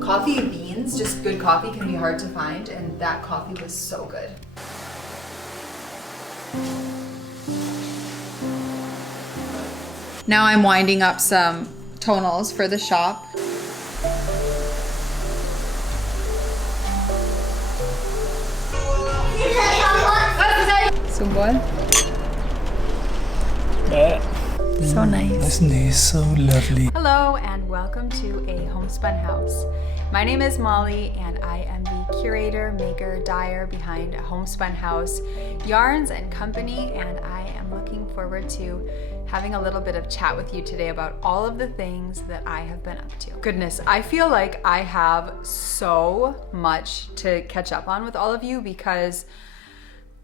Coffee beans, just good coffee, can be hard to find, and that coffee was so good. Now I'm winding up some tonals for the shop. Sumbol. So nice. Isn't he so lovely? Hello and welcome to a Homespun house. My name is Molly and I am the curator, maker, dyer behind Homespun House Yarns and Company, and I am looking forward to having a little bit of chat with you today about all of the things that I have been up to. Goodness, I feel like I have so much to catch up on with all of you because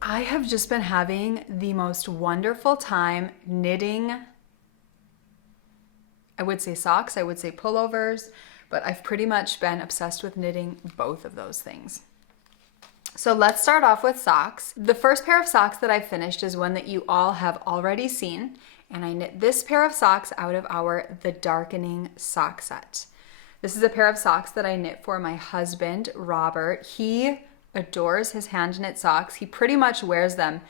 I have just been having the most wonderful time knitting. I would say socks, I would say pullovers, but I've pretty much been obsessed with knitting both of those things. So let's start off with socks. The first pair of socks that I finished is one that you all have already seen, and I knit this pair of socks out of our The Darkening sock set. This is a pair of socks that I knit for my husband, Robert. He adores his hand knit socks. He pretty much wears them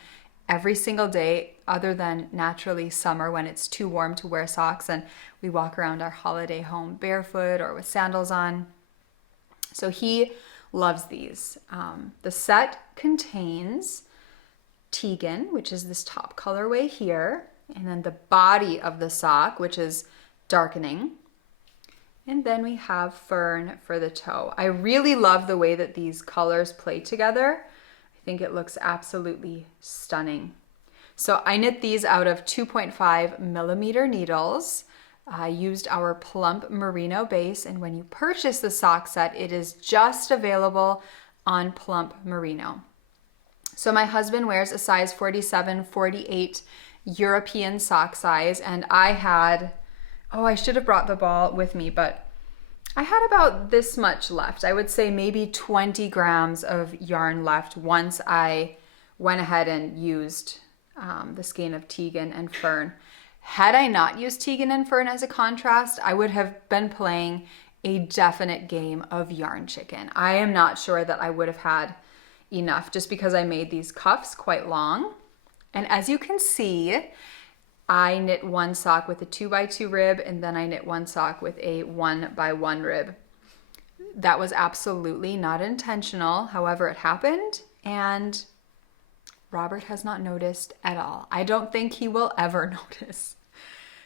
every single day other than naturally summer when it's too warm to wear socks and we walk around our holiday home barefoot or with sandals on. So he loves these. The set contains Cardigan, which is this top colorway here, and then the body of the sock, which is Darkening. And then we have Fern for the toe. I really love the way that these colors play together. I think it looks absolutely stunning. So I knit these out of 2.5 millimeter needles. I used our plump merino base, and when you purchase the sock set, it is just available on plump merino. So my husband wears a size 47, 48 European sock size, and I had, I should have brought the ball with me, but I had about this much left. I would say maybe 20 grams of yarn left once I went ahead and used the skein of Cardigan and Fern. Had I not used Cardigan and Fern as a contrast, I would have been playing a definite game of yarn chicken. I am not sure that I would have had enough just because I made these cuffs quite long. And as you can see, I knit one sock with a 2x2 rib, and then I knit one sock with a 1x1 rib. That was absolutely not intentional. However, it happened, and Robert has not noticed at all. I don't think he will ever notice,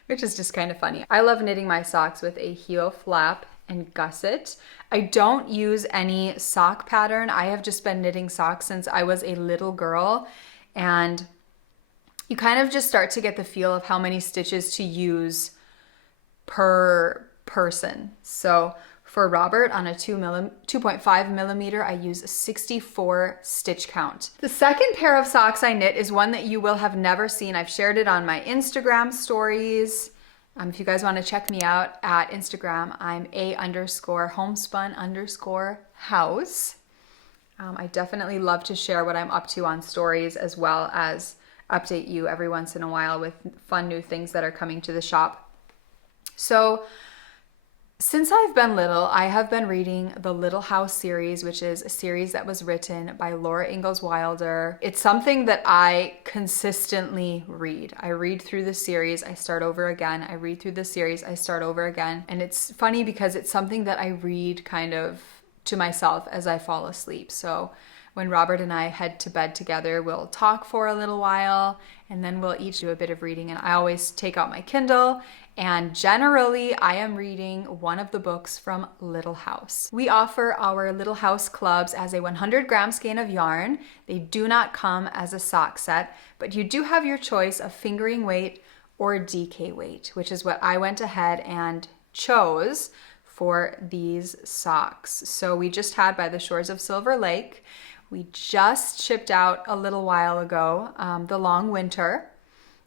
which is just kind of funny. I love knitting my socks with a heel flap and gusset. I don't use any sock pattern. I have just been knitting socks since I was a little girl, and you kind of just start to get the feel of how many stitches to use per person. So for Robert on a 2.5 millimeter, I use 64 stitch count. The second pair of socks I knit is one that you will have never seen. I've shared it on my Instagram stories. If you guys want to check me out at Instagram, I'm _homespun_house. I definitely love to share what I'm up to on stories, as well as update you every once in a while with fun new things that are coming to the shop. So since I've been little, I have been reading the Little House series, which is a series that was written by Laura Ingalls Wilder. It's something that I consistently read. I read through the series, I start over again. I read through the series, I start over again. And it's funny because it's something that I read kind of to myself as I fall asleep. So when Robert and I head to bed together, we'll talk for a little while and then we'll each do a bit of reading. And I always take out my Kindle, and generally I am reading one of the books from Little House. We offer our Little House clubs as a 100-gram skein of yarn. They do not come as a sock set, but you do have your choice of fingering weight or DK weight, which is what I went ahead and chose for these socks. So we just had By the Shores of Silver Lake. We just shipped out a little while ago, The Long Winter.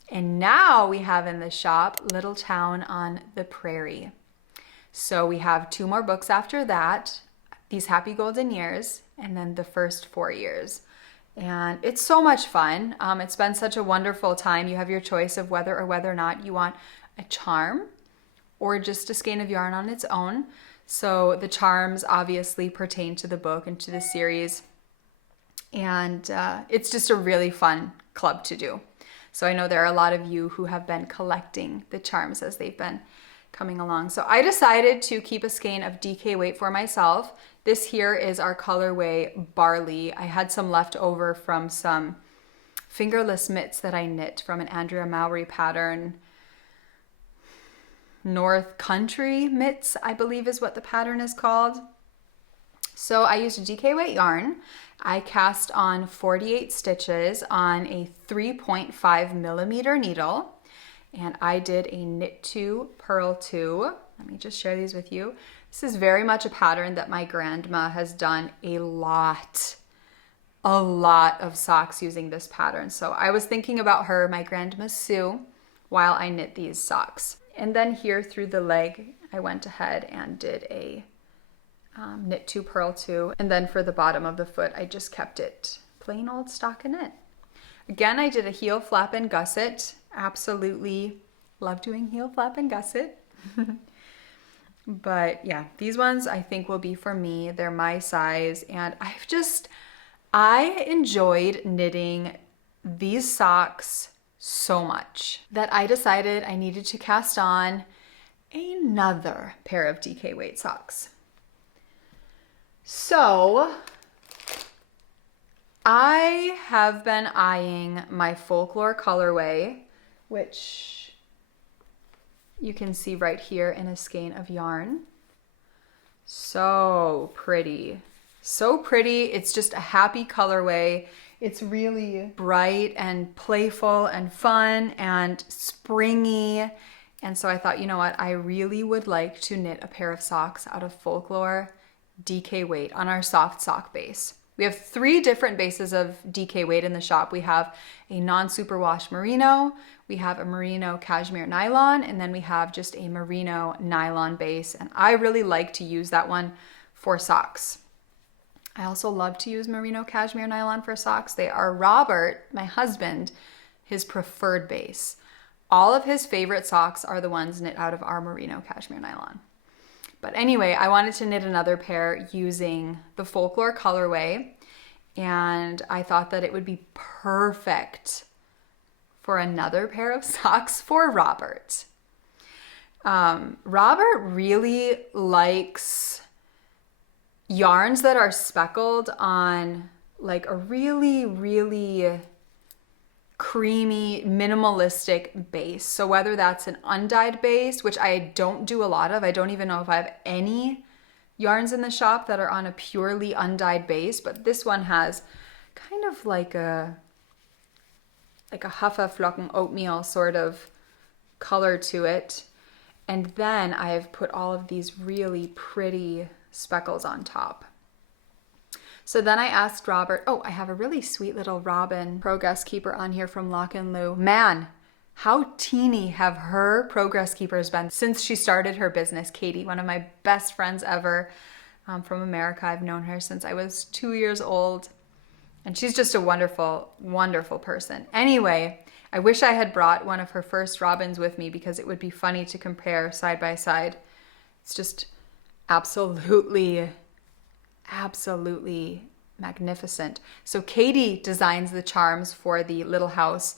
And now we have in the shop Little Town on the Prairie. So we have 2 more books after that, These Happy Golden Years, and then The First 4 Years. And it's so much fun. It's been such a wonderful time. You have your choice of whether or not you want a charm or just a skein of yarn on its own. So the charms obviously pertain to the book and to the series. And it's just a really fun club to do. So I know there are a lot of you who have been collecting the charms as they've been coming along. So I decided to keep a skein of DK weight for myself. This here is our colorway Barley. I had some left over from some fingerless mitts that I knit from an Andrea Mowry pattern. North Country mitts, I believe is what the pattern is called. So I used a DK weight yarn. I cast on 48 stitches on a 3.5 millimeter needle, and I did a knit 2, purl 2. Let me just share these with you. This is very much a pattern that my grandma has done a lot of socks using this pattern. So I was thinking about her, my grandma Sue, while I knit these socks. And then here through the leg, I went ahead and did a knit 2, purl 2. And then for the bottom of the foot, I just kept it plain old stockinette. Again, I did a heel flap and gusset. Absolutely love doing heel flap and gusset. But yeah, these ones I think will be for me. They're my size, and I enjoyed knitting these socks so much that I decided I needed to cast on another pair of DK weight socks. So I have been eyeing my Folklore colorway, which you can see right here in a skein of yarn. So pretty. So pretty. It's just a happy colorway. It's really bright and playful and fun and springy. And so I thought, you know what? I really would like to knit a pair of socks out of Folklore DK weight on our soft sock base. We have 3 different bases of DK weight in the shop. We have a non-superwash merino, we have a merino cashmere nylon, and then we have just a merino nylon base. And I really like to use that one for socks. I also love to use merino cashmere nylon for socks. They are Robert, my husband, his preferred base. All of his favorite socks are the ones knit out of our merino cashmere nylon. But anyway, I wanted to knit another pair using the Folklore colorway, and I thought that it would be perfect for another pair of socks for Robert. Robert really likes yarns that are speckled on like a really creamy, minimalistic base. So whether that's an undyed base, which I don't do a lot of, I don't even know if I have any yarns in the shop that are on a purely undyed base, but this one has kind of like a Haferflocken oatmeal sort of color to it. And then I've put all of these really pretty speckles on top. So then I asked Robert, oh, I have a really sweet little Robin Progress Keeper on here from Lock and Lou. Man, how teeny have her Progress Keepers been since she started her business. Katie, one of my best friends ever from America. I've known her since I was 2 years old. And she's just a wonderful, wonderful person. Anyway, I wish I had brought one of her first Robins with me because it would be funny to compare side by side. It's just absolutely magnificent. So Katie designs the charms for the Little House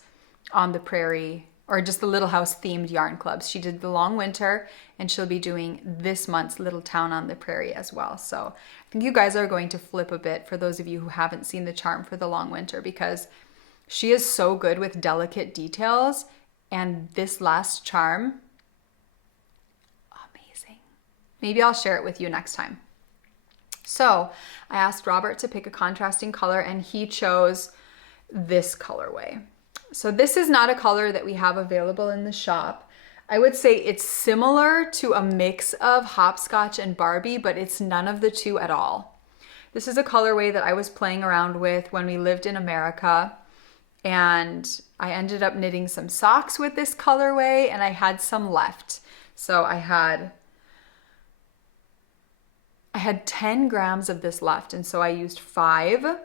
on the Prairie, or just the Little House themed yarn clubs. She did the Long Winter, and she'll be doing this month's Little Town on the Prairie as well. So I think you guys are going to flip a bit for those of you who haven't seen the charm for the Long Winter, because she is so good with delicate details, and this last charm, amazing. Maybe I'll share it with you next time. So I asked Robert to pick a contrasting color, and he chose this colorway. So this is not a color that we have available in the shop. I would say it's similar to a mix of Hopscotch and Barbie, but it's none of the two at all. This is a colorway that I was playing around with when we lived in America, and I ended up knitting some socks with this colorway, and I had some left. So I had 10 grams of this left, and so I used 5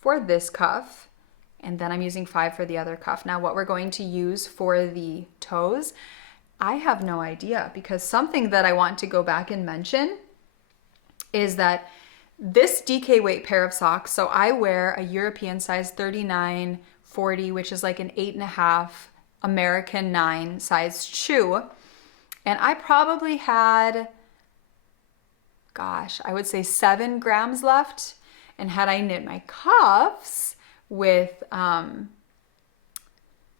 for this cuff, and then I'm using 5 for the other cuff. Now what we're going to use for the toes I have no idea, because something that I want to go back and mention is that this DK weight pair of socks, so I wear a European size 39-40, which is like an 8.5 American 9 size shoe. And I probably had, gosh, I would say 7 grams left. And had I knit my cuffs with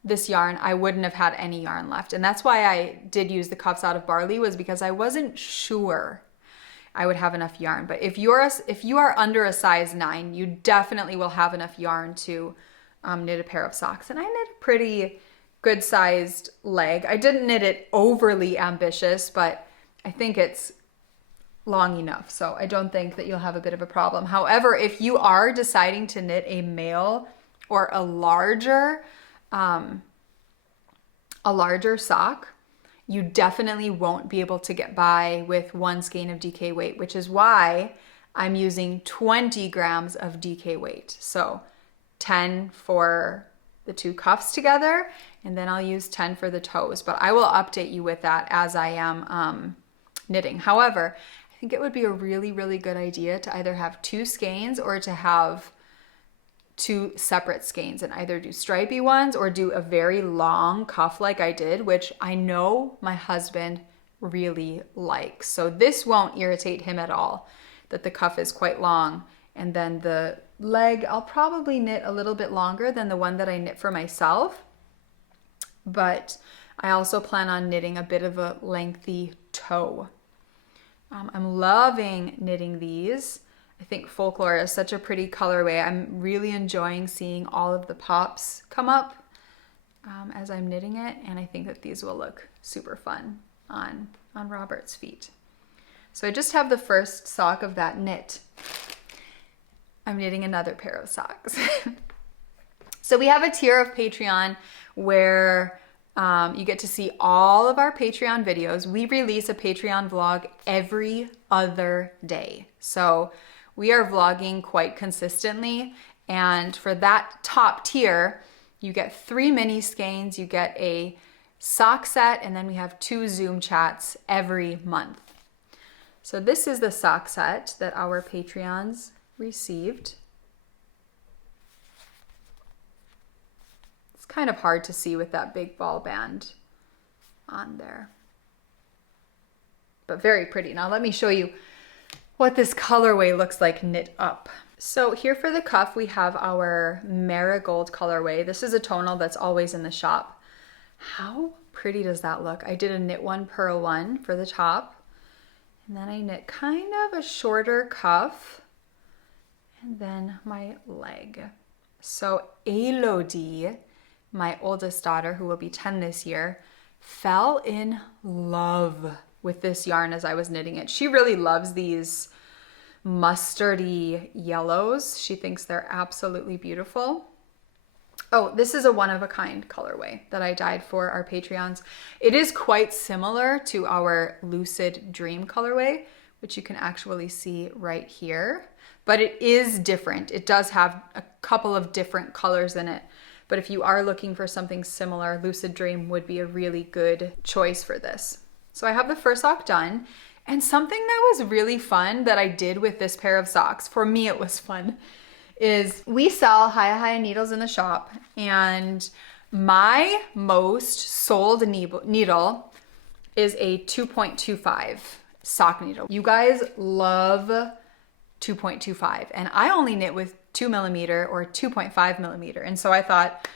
this yarn, I wouldn't have had any yarn left. And that's why I did use the cuffs out of barley, was because I wasn't sure I would have enough yarn. But if you are under a size 9, you definitely will have enough yarn to knit a pair of socks. And I knit a pretty good sized leg. I didn't knit it overly ambitious, but I think it's long enough. So I don't think that you'll have a bit of a problem. However, if you are deciding to knit a male or a larger sock, you definitely won't be able to get by with 1 skein of DK weight, which is why I'm using 20 grams of DK weight. So 10 for the 2 cuffs together, and then I'll use 10 for the toes. But I will update you with that as I am knitting. However, I think it would be a really, really good idea to either have 2 skeins or to have 2 separate skeins, and either do stripy ones or do a very long cuff like I did, which I know my husband really likes. So this won't irritate him at all, that the cuff is quite long. And then the leg, I'll probably knit a little bit longer than the one that I knit for myself. But I also plan on knitting a bit of a lengthy toe. I'm loving knitting these. I think Folklore is such a pretty colorway. I'm really enjoying seeing all of the pops come up as I'm knitting it. And I think that these will look super fun on Robert's feet. So I just have the first sock of that knit. I'm knitting another pair of socks. So we have a tier of Patreon where you get to see all of our Patreon videos. We release a Patreon vlog every other day. So we are vlogging quite consistently. And for that top tier, you get 3 mini skeins, you get a sock set, and then we have 2 Zoom chats every month. So this is the sock set that our Patreons received. It's kind of hard to see with that big ball band on there, but very pretty. Now let me show you what this colorway looks like knit up. So here for the cuff, we have our marigold colorway. This is a tonal that's always in the shop. How pretty does that look? I did a knit 1 purl 1 for the top, and then I knit kind of a shorter cuff, and then my leg. So Elodie, my oldest daughter, who will be 10 this year, fell in love with this yarn as I was knitting it. She really loves these mustardy yellows. She thinks they're absolutely beautiful. Oh, this is a one-of-a-kind colorway that I dyed for our Patreons. It is quite similar to our Lucid Dream colorway, which you can actually see right here, but it is different. It does have a couple of different colors in it. But if you are looking for something similar, Lucid Dream would be a really good choice for this. So I have the first sock done, and something that was really fun that I did with this pair of socks, for me it was fun, is we sell Haya needles in the shop, and my most sold needle is a 2.25 sock needle. You guys love 2.25, and I only knit with 2 millimeter or 2.5 millimeter. And so I thought,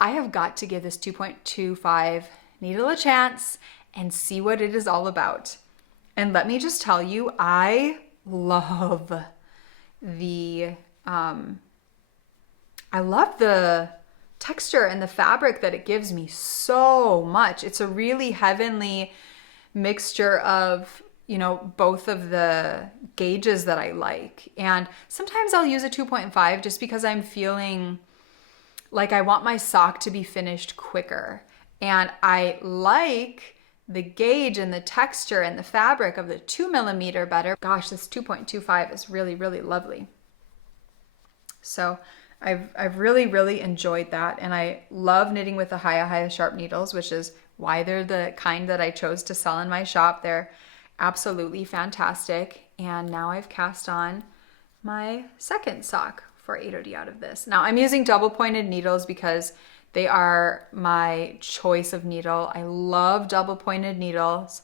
I have got to give this 2.25 needle a chance and see what it is all about. And let me just tell you, I love the texture and the fabric that it gives me so much. It's a really heavenly mixture of, you know, both of the gauges that I like. And sometimes I'll use a 2.5 just because I'm feeling like I want my sock to be finished quicker. And I like the gauge and the texture and the fabric of the 2 millimeter better. Gosh, this 2.25 is really, really lovely. So I've really, really enjoyed that. And I love knitting with the Haya sharp needles, which is why they're the kind that I chose to sell in my shop. They're absolutely fantastic. And now I've cast on my second sock for 8OD out of this. Now I'm using double pointed needles because they are my choice of needle. I love double pointed needles,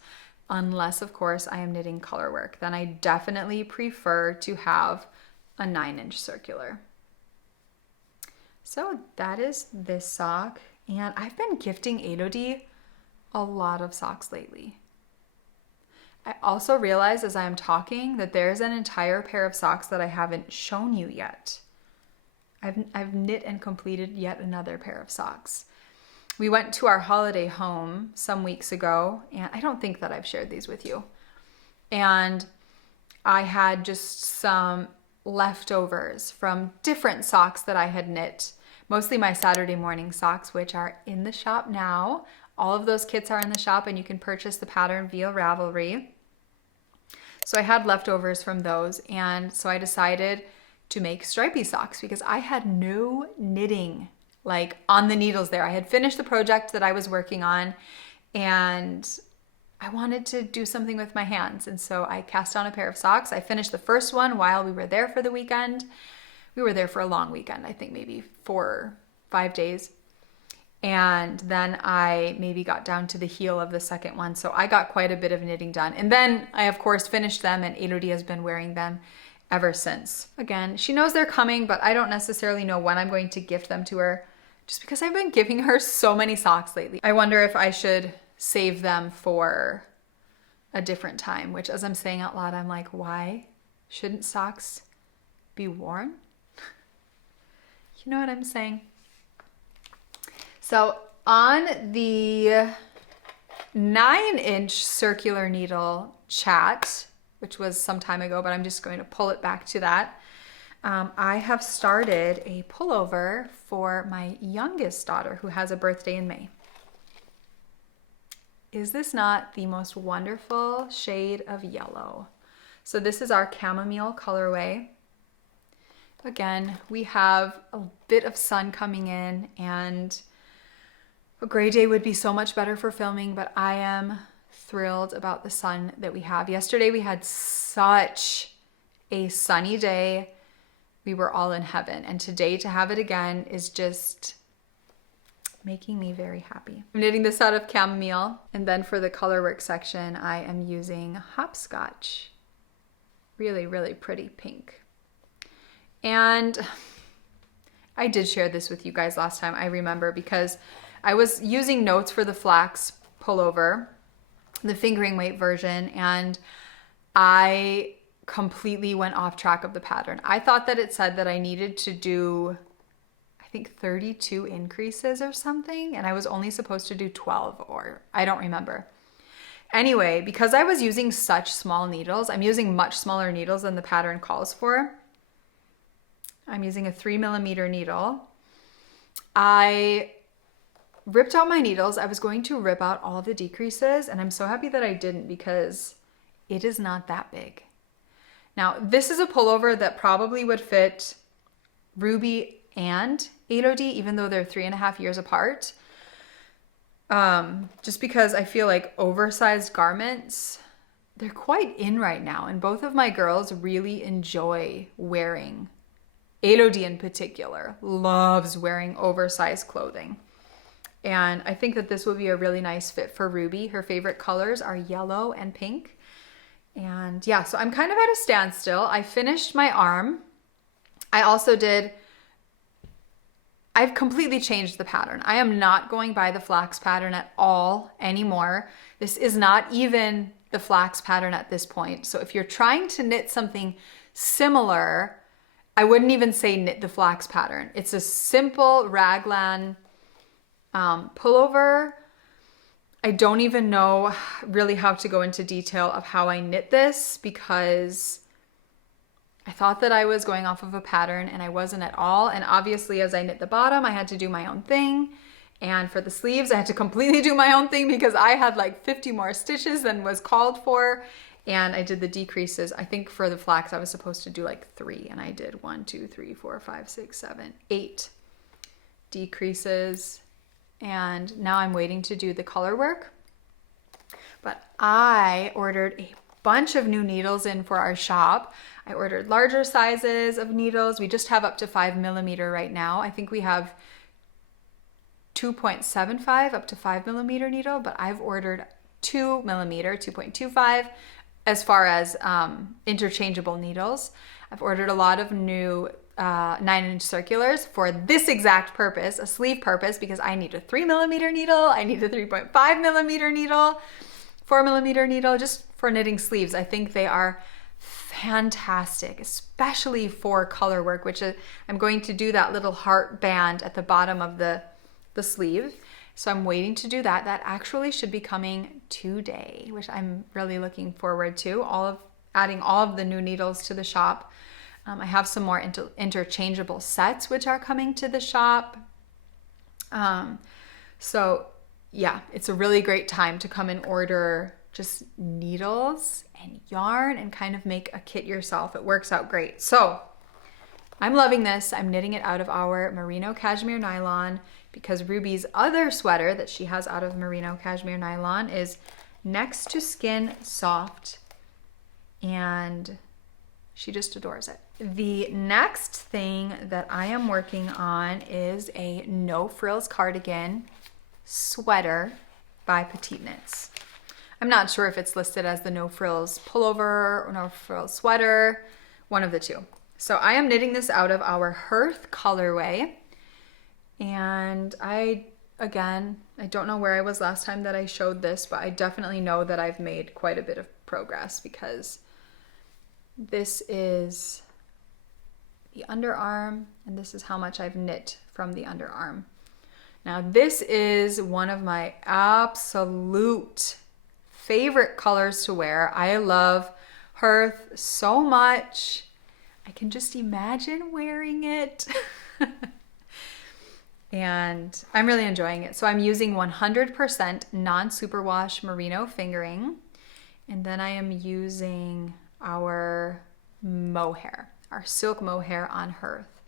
unless of course I am knitting color work. Then I definitely prefer to have a 9-inch circular. So that is this sock. And I've been gifting 8OD a lot of socks lately. I also realized as I'm talking that there's an entire pair of socks that I haven't shown you yet. I've knit and completed yet another pair of socks. We went to our holiday home some weeks ago, and I don't think that I've shared these with you. And I had just some leftovers from different socks that I had knit, mostly my Saturday morning socks, which are in the shop now. All of those kits are in the shop, and you can purchase the pattern via Ravelry. So I had leftovers from those, and so I decided to make stripy socks because I had no knitting like on the needles there. I had finished the project that I was working on, and I wanted to do something with my hands. And so I cast on a pair of socks. I finished the first one while we were there for the weekend. We were there for a long weekend, I think maybe 4 or 5 days. And then I maybe got down to the heel of the second one. So I got quite a bit of knitting done. And then I, of course, finished them, and 8OD has been wearing them ever since. Again, she knows they're coming, but I don't necessarily know when I'm going to gift them to her just because I've been giving her so many socks lately. I wonder if I should save them for a different time, which as I'm saying out loud, I'm like, why shouldn't socks be worn? You know what I'm saying? So on the 9-inch circular needle chat, which was some time ago, but I'm just going to pull it back to that. I have started a pullover for my youngest daughter who has a birthday in May. Is this not the most wonderful shade of yellow? So this is our chamomile colorway. Again, we have a bit of sun coming in, and a gray day would be so much better for filming, but I am thrilled about the sun that we have. Yesterday we had such a sunny day. We were all in heaven. And today to have it again is just making me very happy. I'm knitting this out of chamomile. And then for the color work section, I am using hopscotch. Really, really pretty pink. And I did share this with you guys last time, I remember, because I was using notes for the flax pullover, the fingering weight version, and I completely went off track of the pattern. I thought that it said that I needed to do, I think 32 increases or something, and I was only supposed to do 12, or I don't remember. Anyway, because I was using such small needles, I'm using much smaller needles than the pattern calls for. I'm using a 3mm needle. I ripped out my needles. I was going to rip out all of the decreases, and I'm so happy that I didn't because it is not that big. Now, this is a pullover that probably would fit Ruby and 8OD, even though they're 3.5 years apart. Just because I feel like oversized garments, they're quite in right now, and both of my girls really enjoy wearing, 8OD in particular, loves wearing oversized clothing. And I think that this will be a really nice fit for Ruby. Her favorite colors are yellow and pink. And yeah, so I'm kind of at a standstill. I finished my arm. I've completely changed the pattern. I am not going by the flax pattern at all anymore. This is not even the flax pattern at this point. So if you're trying to knit something similar, I wouldn't even say knit the flax pattern. It's a simple raglan pullover. I don't even know really how to go into detail of how I knit this because I thought that I was going off of a pattern and I wasn't at all. And obviously as I knit the bottom, I had to do my own thing. And for the sleeves, I had to completely do my own thing because I had like 50 more stitches than was called for. And I did the decreases. I think for the flax, I was supposed to do like 3, and I did 1, 2, 3, 4, 5, 6, 7, 8 decreases. and now I'm waiting to do the color work. But I ordered a bunch of new needles in for our shop. I ordered larger sizes of needles. We just have up to 5mm right now. I think we have 2.75 up to 5mm needle, but I've ordered 2mm, 2.25 as far as interchangeable needles. I've ordered a lot of new 9-inch circulars for this exact purpose, a sleeve purpose, because I need a 3mm needle, I need a 3.5mm needle, 4mm needle, just for knitting sleeves. I think they are fantastic, especially for color work, which I'm going to do that little heart band at the bottom of the sleeve. So I'm waiting to do that. That actually should be coming today, which I'm really looking forward to. Adding all of the new needles to the shop. I have some more interchangeable sets which are coming to the shop. So yeah, it's a really great time to come and order just needles and yarn and kind of make a kit yourself. It works out great. So I'm loving this. I'm knitting it out of our merino cashmere nylon because Ruby's other sweater that she has out of merino cashmere nylon is next to skin soft, and she just adores it. The next thing that I am working on is a no frills cardigan sweater by Petite Knits. I'm not sure if it's listed as the no frills pullover or no frills sweater, one of the two. So I am knitting this out of our Hearth colorway. And I don't know where I was last time that I showed this, but I definitely know that I've made quite a bit of progress because this is the underarm, and this is how much I've knit from the underarm. Now this is one of my absolute favorite colors to wear. I love Hearth so much. I can just imagine wearing it. And I'm really enjoying it. So I'm using 100% non-superwash merino fingering. And then I am using our mohair, our silk mohair on Hearth,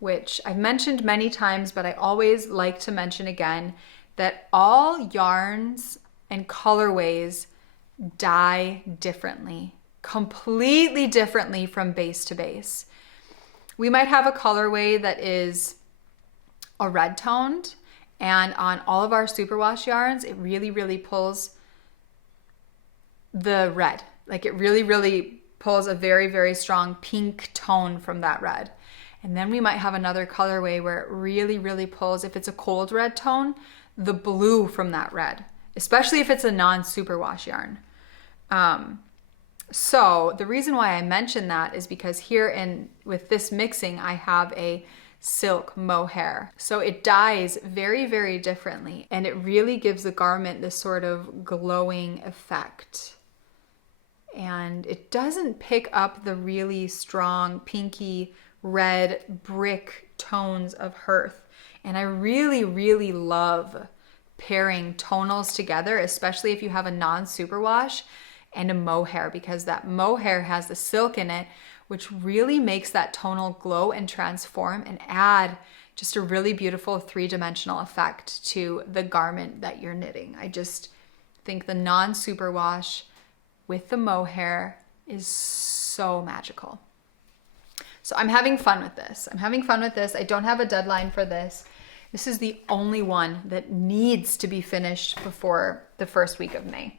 which I've mentioned many times, but I always like to mention again that all yarns and colorways dye differently, completely differently from base to base. We might have a colorway that is a red toned, and on all of our superwash yarns, it really, really pulls the red. Like it really, really pulls a very, very strong pink tone from that red. And then we might have another colorway where it really, really pulls, if it's a cold red tone, the blue from that red, especially if it's a non-superwash yarn. So the reason why I mention that is because here with this mixing, I have a silk mohair. So it dyes very, very differently, and it really gives the garment this sort of glowing effect. And it doesn't pick up the really strong pinky red brick tones of Hearth. And I really, really love pairing tonals together, especially if you have a non-superwash and a mohair, because that mohair has the silk in it, which really makes that tonal glow and transform and add just a really beautiful three-dimensional effect to the garment that you're knitting. I just think the non-superwash with the mohair is so magical. So I'm having fun with this. I don't have a deadline for this. This is the only one that needs to be finished before the first week of May.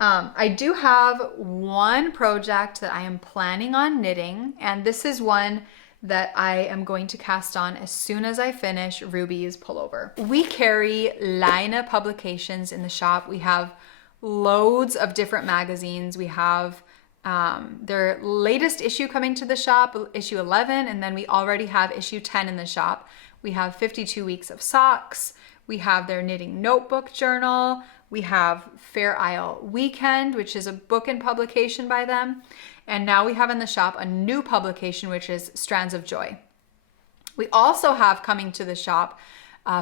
I do have one project that I am planning on knitting, and this is one that I am going to cast on as soon as I finish Ruby's pullover. We carry Lina publications in the shop. We have loads of different magazines. We have their latest issue coming to the shop, issue 11, and then we already have issue 10 in the shop. We have 52 weeks of socks. We have their knitting notebook journal. We have Fair Isle Weekend, which is a book and publication by them. And now we have in the shop a new publication, which is Strands of Joy. We also have coming to the shop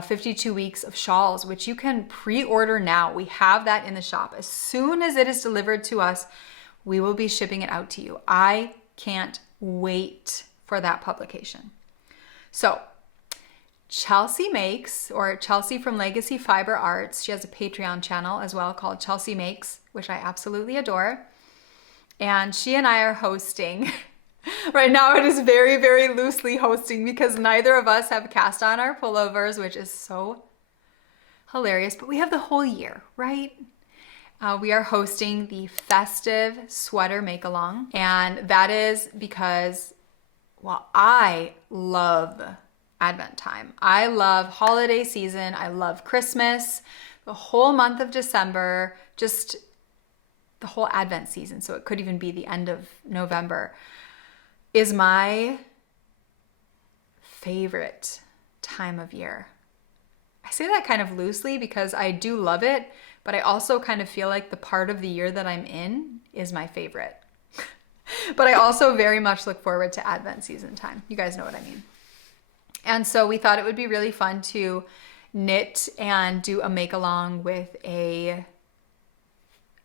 52 weeks of shawls, which you can pre-order now. We have that in the shop. As soon as it is delivered to us, we will be shipping it out to you. I can't wait for that publication. So Chelsea makes, or Chelsea from Legacy Fiber Arts. She has a Patreon channel as well called Chelsea Makes, which I absolutely adore. And she and I are hosting. Right now it is very, very loosely hosting because neither of us have cast on our pullovers, which is so hilarious, but we have the whole year, right? We are hosting the festive sweater make-along, and that is because, well, I love Advent time. I love holiday season. I love Christmas, the whole month of December, just the whole Advent season. So it could even be the end of November is my favorite time of year. I say that kind of loosely because I do love it, but I also kind of feel like the part of the year that I'm in is my favorite. But I also very much look forward to Advent season time. You guys know what I mean. And so we thought it would be really fun to knit and do a make along with a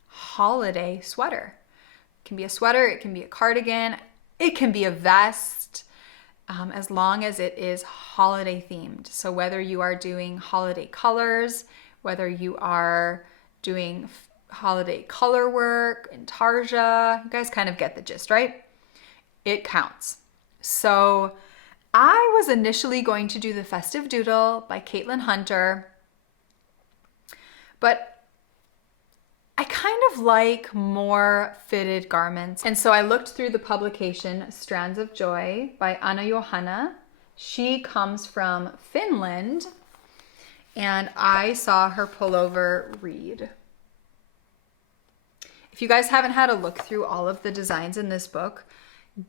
holiday sweater. It can be a sweater, it can be a cardigan, it can be a vest, as long as it is holiday themed. So whether you are doing holiday colors, whether you are doing holiday color work, intarsia, you guys kind of get the gist, right? It counts. So I was initially going to do the Festive Doodle by Caitlin Hunter, but I kind of like more fitted garments. And so I looked through the publication Strands of Joy by Anna Johanna. She comes from Finland, and I saw her pullover read. If you guys haven't had a look through all of the designs in this book,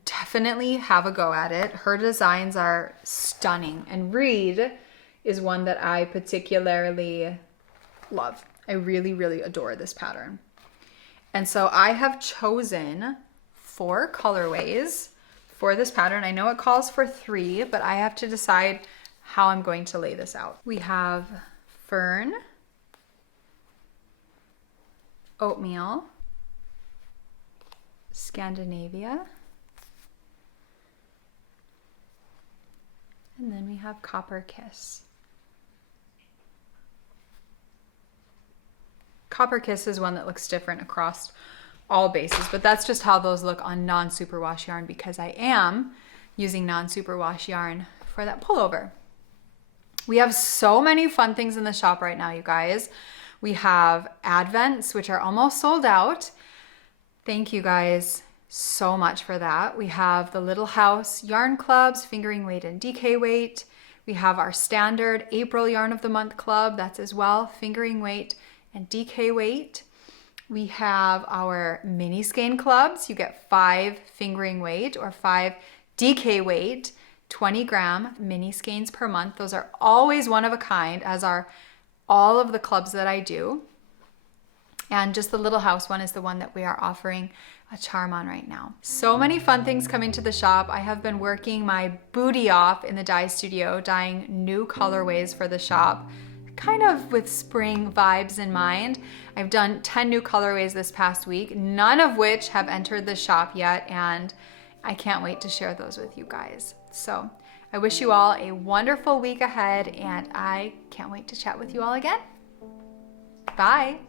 definitely have a go at it. Her designs are stunning, and Reed is one that I particularly love. I really, really adore this pattern. And so I have chosen 4 colorways for this pattern. I know it calls for 3, but I have to decide how I'm going to lay this out. We have Fern, Oatmeal, Scandinavia, and then we have Copper Kiss. Copper Kiss is one that looks different across all bases, but that's just how those look on non-superwash yarn because I am using non-superwash yarn for that pullover. We have so many fun things in the shop right now, you guys. We have Advents, which are almost sold out. Thank you guys so much for that. We have the Little House Yarn Clubs, fingering weight and DK weight. We have our standard April Yarn of the Month Club, that's as well, fingering weight and DK weight. We have our mini skein clubs. You get 5 fingering weight or 5 DK weight, 20 gram mini skeins per month. Those are always one of a kind, as are all of the clubs that I do. And just the Little House one is the one that we are offering a charm on right now. So many fun things coming to the shop. I have been working my booty off in the dye studio, dyeing new colorways for the shop, kind of with spring vibes in mind. I've done 10 new colorways this past week, none of which have entered the shop yet, and I can't wait to share those with you guys. So I wish you all a wonderful week ahead, and I can't wait to chat with you all again. Bye.